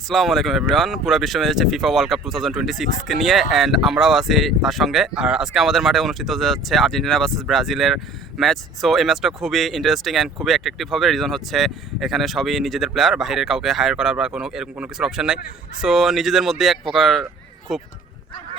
আসসালামু আলাইকুম এভরিওয়ান। পুরো বিশ্ব ম্যাচ ফিফা ওয়ার্ল্ড কাপ 2026কে নিয়ে অ্যান্ড আমরাও আছি তার সঙ্গে। আর আজকে আমাদের মাঠে অনুষ্ঠিত হতে যাচ্ছে আর্জেন্টিনা ভার্সেস ব্রাজিলের ম্যাচ। সো এই ম্যাচটা খুবই ইন্টারেস্টিং অ্যান্ড খুবই অ্যাট্রাকটিভ হবে। রিজন হচ্ছে এখানে সবই নিজেদের প্লেয়ার, বাইরের কাউকে হায়ার করার বা এরকম কোনো কিছুর অপশন নাই। সো নিজেদের মধ্যে এক প্রকার খুব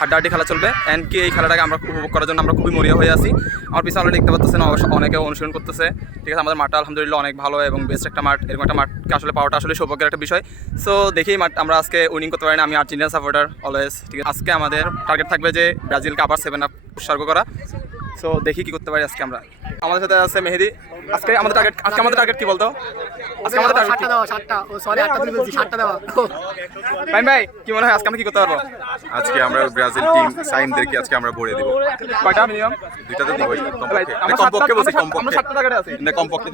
হাড্ডাহাড্ডি খেলা চলবে অ্যান্ড কি এই খেলাটাকে আমরা উপভোগ করার জন্য আমরা খুবই মরিয়া হয়ে আছি। আমার পিছনে অলরেডি দেখতে পাচ্ছেন অনেকে অনুশীলন করতেছে। ঠিক আছে, আমাদের মাঠটা আলহামদুলিল্লাহ অনেক ভালো এবং বেস্ট একটা মাঠ। এরকম একটা মাঠকে আসলে পাওয়াটা আসলে সৌভাগ্যের একটা বিষয়। সো দেখি মাঠ আমরা আজকে উইনিং করতে পারি না। আমি আর্জেন্টিনা সাপোর্টার অলওয়েজ। ঠিক আছে, আজকে আমাদের টার্গেট থাকবে যে ব্রাজিলকে আবার 7-up উৎসর্গ করা। সো দেখি কি করতে পারি আজকে আমরা। আমাদের সাথে আছে মেহেদি। আজকে আমাদের টার্গেট কি বলতো? আজকে আমাদের টার্গেট ভাই ভাই কি মনে হয় আজকে আমরা কি করতে পারবো? আজকে আমরা ব্রাজিল টিম সাইনদেরকে আজকে আমরা ভরে দেব। কয়টা মিনিমাম? দুইটাতে দেবই আমরা কমপক্ষে বলছি, আমরা 7টা টার্গেটে আছি। কমপক্ষে